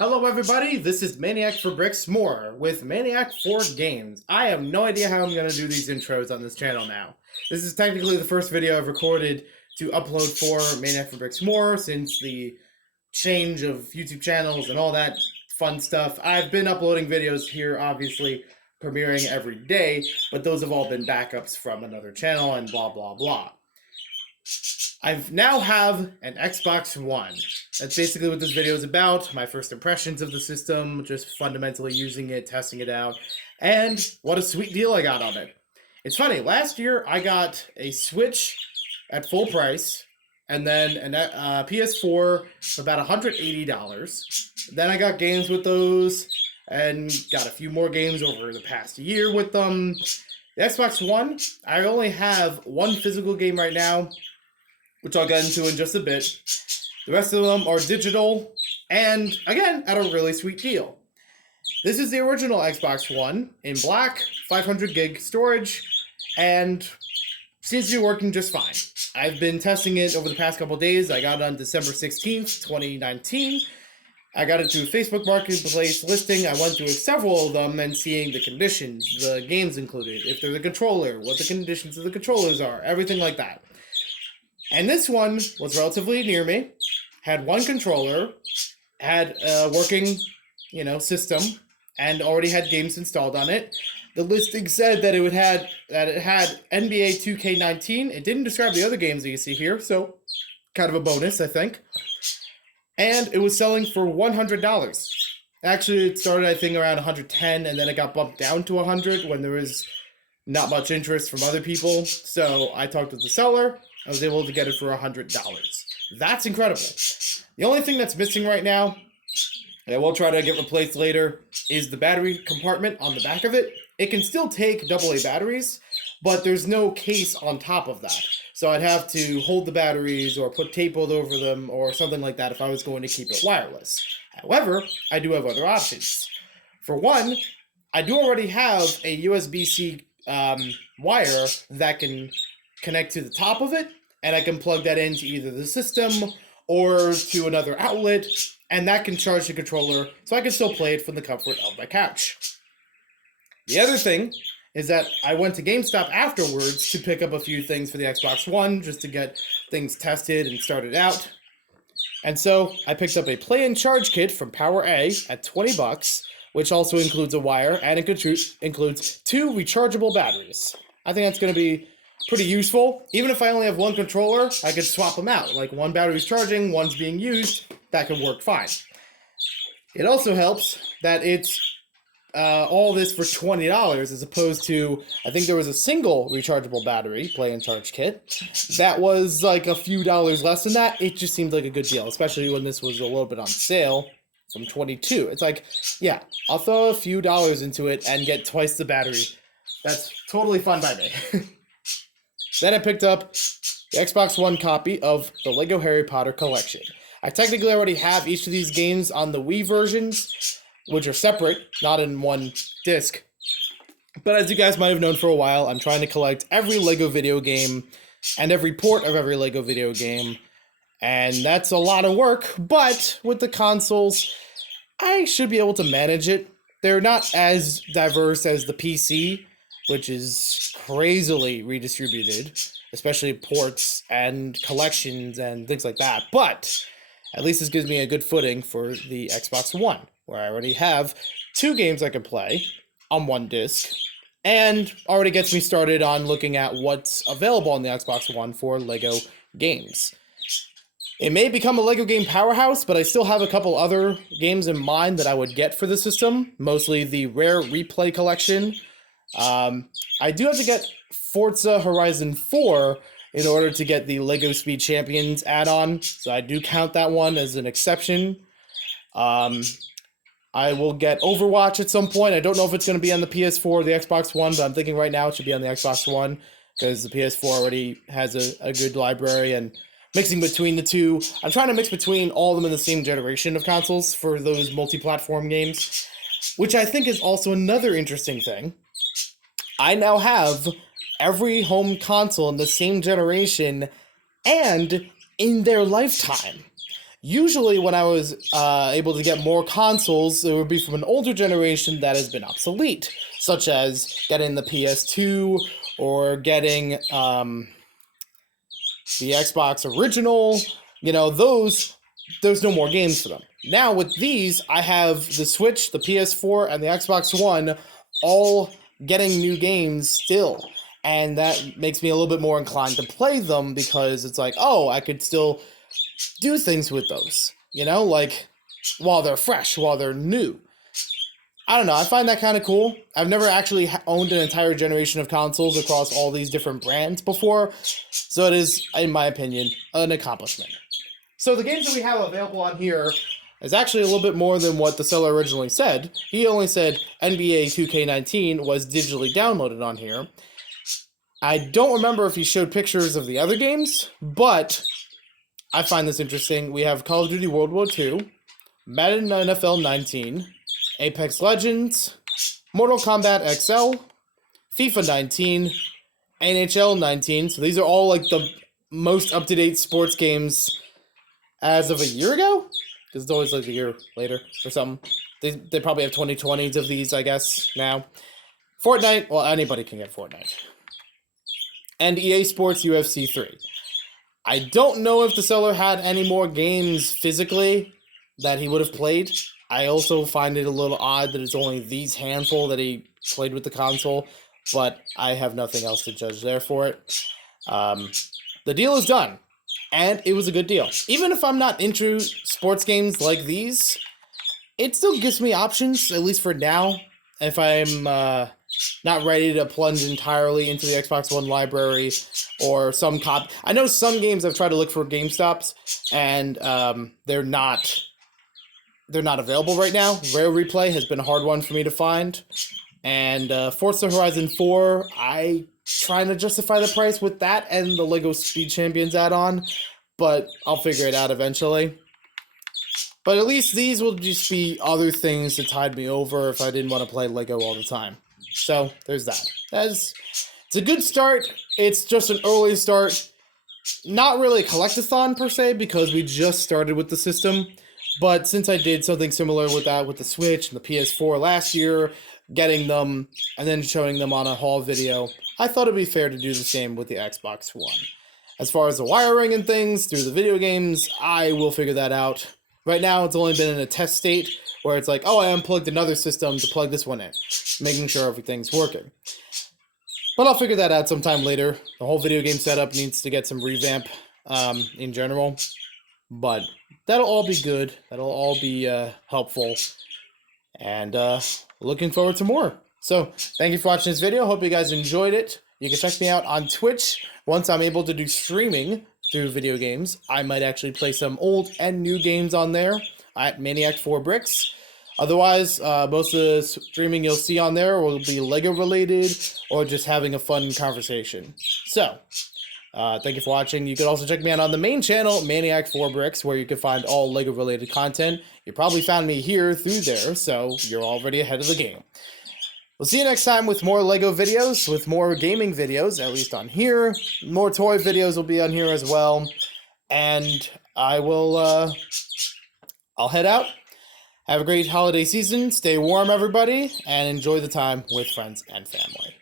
Hello everybody, this is Maniac4Bricks more with Maniac4Games. I have no idea how I'm going to do these intros on this channel now. This is technically the first video I've recorded to upload for Maniac4Bricks more since the change of YouTube channels and all that fun stuff. I've been uploading videos here, obviously, premiering every day, but those have all been backups from another channel and blah blah blah. I now have an Xbox One. That's basically what this video is about. My first impressions of the system, just fundamentally using it, testing it out, and what a sweet deal I got on it. It's funny, last year I got a Switch at full price, and then a PS4 for about $180. Then I got games with those, and got a few more games over the past year with them. The Xbox One, I only have one physical game right now, which I'll get into in just a bit. The rest of them are digital, and again, at a really sweet deal. This is the original Xbox One in black, 500 gig storage, and seems to be working just fine. I've been testing it over the past couple of days. I got it on December 16th, 2019. I got it through Facebook Marketplace listing. I went through several of them and seeing the conditions, the games included, if there's a controller, what the conditions of the controllers are, everything like that. And this one was relatively near me, had one controller, had a working, system, and already had games installed on it. The listing said that it had NBA 2K19. It didn't describe the other games that you see here, so kind of a bonus, I think. And it was selling for $100. Actually, it started, I think, around 110, and then it got bumped down to 100 when there was not much interest from other people. So I talked with the seller. I was able to get it for $100. That's incredible. The only thing that's missing right now, and I will try to get replaced later, is the battery compartment on the back of it. It can still take AA batteries, but there's no case on top of that. So I'd have to hold the batteries or put tape all over them or something like that if I was going to keep it wireless. However, I do have other options. For one, I do already have a USB-C wire that can connect to the top of it, and I can plug that into either the system or to another outlet, and that can charge the controller, so I can still play it from the comfort of my couch. The other thing is that I went to GameStop afterwards to pick up a few things for the Xbox One, just to get things tested and started out. And so I picked up a play and charge kit from Power A at $20, which also includes a wire, and it includes 2 rechargeable batteries. I think that's going to be pretty useful. Even if I only have one controller, I could swap them out. Like one battery's charging, one's being used, that could work fine. It also helps that it's all this for $20 as opposed to, I think there was a single rechargeable battery play and charge kit that was like a few dollars less than that. It just seemed like a good deal, especially when this was a little bit on sale from $22. It's like, yeah, I'll throw a few dollars into it and get twice the battery. That's totally fine by me. Then I picked up the Xbox One copy of the Lego Harry Potter collection. I technically already have each of these games on the Wii versions, which are separate, not in one disc. But as you guys might have known for a while, I'm trying to collect every Lego video game and every port of every Lego video game. And that's a lot of work, but with the consoles, I should be able to manage it. They're not as diverse as the PC, which is crazily redistributed, especially ports and collections and things like that. But at least this gives me a good footing for the Xbox One, where I already have 2 games I can play on one disc, and already gets me started on looking at what's available on the Xbox One for Lego games. It may become a Lego game powerhouse, but I still have a couple other games in mind that I would get for the system, mostly the Rare Replay collection. I do have to get Forza Horizon 4 in order to get the Lego Speed Champions add-on, so I do count that one as an exception. I will get Overwatch at some point. I don't know if it's going to be on the PS4 or the Xbox One, but I'm thinking right now it should be on the Xbox One, because the PS4 already has a good library, and mixing between the two, I'm trying to mix between all of them in the same generation of consoles for those multi-platform games, which I think is also another interesting thing. I now have every home console in the same generation and in their lifetime. Usually when I was able to get more consoles, it would be from an older generation that has been obsolete, such as getting the PS2 or getting the Xbox original. You know, there's no more games for them. Now with these, I have the Switch, the PS4, and the Xbox One all getting new games still. And that makes me a little bit more inclined to play them because it's like, oh, I could still do things with those, you know, like while they're fresh, while they're new. I don't know, I find that kind of cool. I've never actually owned an entire generation of consoles across all these different brands before, so it is, in my opinion, an accomplishment. So the games that we have available on here is actually a little bit more than what the seller originally said. He only said NBA 2K19 was digitally downloaded on here. I don't remember if he showed pictures of the other games, but I find this interesting. We have Call of Duty World War II, Madden NFL 19, Apex Legends, Mortal Kombat XL, FIFA 19, NHL 19. So these are all like the most up-to-date sports games as of a year ago? Because it's always like a year later or something. They probably have 2020s of these, I guess, now. Fortnite, well, anybody can get Fortnite. And EA Sports UFC 3. I don't know if the seller had any more games physically that he would have played. I also find it a little odd that it's only these handful that he played with the console, but I have nothing else to judge there for it. The deal is done, and it was a good deal. Even if I'm not into sports games like these, it still gives me options, at least for now. If I'm not ready to plunge entirely into the Xbox One library or some I know some games I've tried to look for GameStops, and they're not available right now. Rare Replay has been a hard one for me to find. And Forza Horizon 4, I trying to justify the price with that and the LEGO Speed Champions add-on, but I'll figure it out eventually. But at least these will just be other things to tide me over if I didn't want to play LEGO all the time. So, there's that. It's a good start. It's just an early start. Not really a collectathon per se, because we just started with the system. But since I did something similar with that with the Switch and the PS4 last year, getting them and then showing them on a haul video, I thought it'd be fair to do the same with the Xbox One. As far as the wiring and things through the video games, I will figure that out. Right now, it's only been in a test state where it's like, oh, I unplugged another system to plug this one in, making sure everything's working. But I'll figure that out sometime later. The whole video game setup needs to get some revamp in general. But that'll all be good. That'll all be helpful. And looking forward to more. So, thank you for watching this video. Hope you guys enjoyed it. You can check me out on Twitch. Once I'm able to do streaming through video games, I might actually play some old and new games on there at Maniac4Games. Otherwise, most of the streaming you'll see on there will be LEGO related or just having a fun conversation. So, thank you for watching. You can also check me out on the main channel, Maniac4Games, where you can find all LEGO related content. You probably found me here through there, so you're already ahead of the game. We'll see you next time with more LEGO videos, with more gaming videos, at least on here. More toy videos will be on here as well. And I'll head out. Have a great holiday season. Stay warm, everybody, and enjoy the time with friends and family.